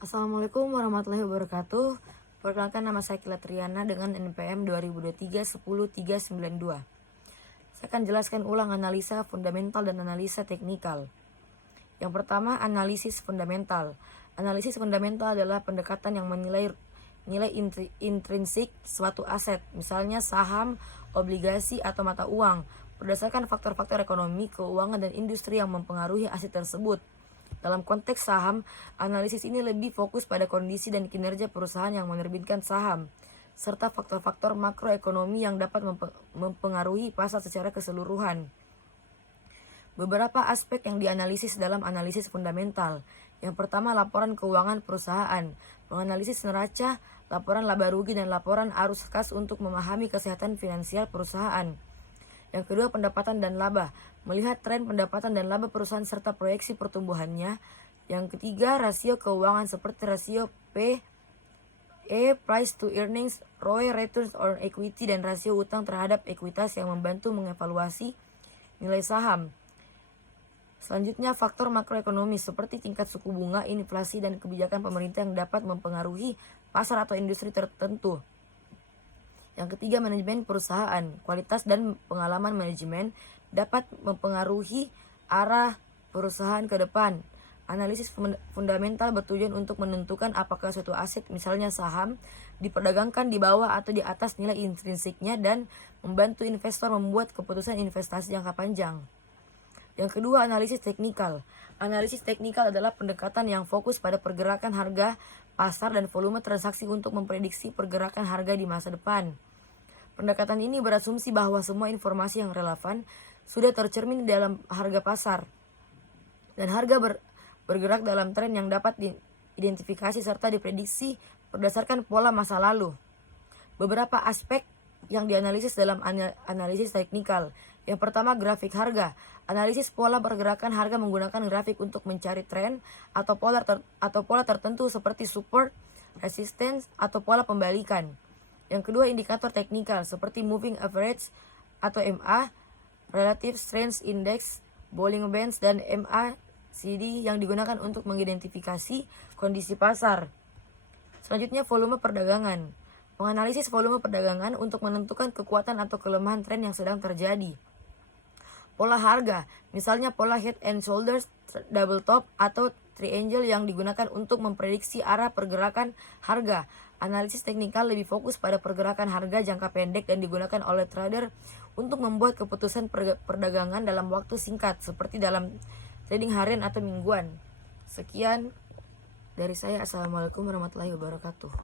Assalamualaikum warahmatullahi wabarakatuh. Perkenalkan, nama saya Kila Triana dengan NPM 2023-10392. Saya akan jelaskan ulang analisa fundamental dan analisa teknikal. Yang pertama, analisis fundamental. Analisis fundamental adalah pendekatan yang menilai nilai intrinsik suatu aset, misalnya saham, obligasi, atau mata uang, berdasarkan faktor-faktor ekonomi, keuangan, dan industri yang mempengaruhi aset tersebut. Dalam konteks saham, analisis ini lebih fokus pada kondisi dan kinerja perusahaan yang menerbitkan saham, serta faktor-faktor makroekonomi yang dapat mempengaruhi pasar secara keseluruhan. Beberapa aspek yang dianalisis dalam analisis fundamental. Yang pertama, laporan keuangan perusahaan, menganalisis neraca, laporan laba rugi, dan laporan arus kas untuk memahami kesehatan finansial perusahaan. Yang kedua, pendapatan dan laba, melihat tren pendapatan dan laba perusahaan serta proyeksi pertumbuhannya. Yang ketiga, rasio keuangan seperti rasio P/E, price to earnings, ROE, returns on equity, dan rasio utang terhadap ekuitas yang membantu mengevaluasi nilai saham. Selanjutnya, faktor makroekonomi seperti tingkat suku bunga, inflasi, dan kebijakan pemerintah yang dapat mempengaruhi pasar atau industri tertentu. Yang ketiga, manajemen perusahaan, kualitas dan pengalaman manajemen dapat mempengaruhi arah perusahaan ke depan. Analisis fundamental bertujuan untuk menentukan apakah suatu aset, misalnya saham, diperdagangkan di bawah atau di atas nilai intrinsiknya dan membantu investor membuat keputusan investasi jangka panjang. Yang kedua, analisis teknikal. Analisis teknikal adalah pendekatan yang fokus pada pergerakan harga pasar dan volume transaksi untuk memprediksi pergerakan harga di masa depan. Pendekatan ini berasumsi bahwa semua informasi yang relevan sudah tercermin di dalam harga pasar, dan harga bergerak dalam tren yang dapat diidentifikasi serta diprediksi berdasarkan pola masa lalu. Beberapa aspek yang dianalisis dalam analisis teknikal. Yang pertama, grafik harga. Analisis pola pergerakan harga menggunakan grafik untuk mencari tren atau pola tertentu seperti support, resistance, atau pola pembalikan. Yang kedua, indikator teknikal seperti moving average atau MA, relative strength index, Bollinger Bands, dan MACD yang digunakan untuk mengidentifikasi kondisi pasar. Selanjutnya, volume perdagangan. Menganalisis volume perdagangan untuk menentukan kekuatan atau kelemahan tren yang sedang terjadi. Pola harga, misalnya pola head and shoulders, double top, atau triangle yang digunakan untuk memprediksi arah pergerakan harga. Analisis teknikal lebih fokus pada pergerakan harga jangka pendek dan digunakan oleh trader untuk membuat keputusan perdagangan dalam waktu singkat, seperti dalam trading harian atau mingguan. Sekian dari saya. Assalamualaikum warahmatullahi wabarakatuh.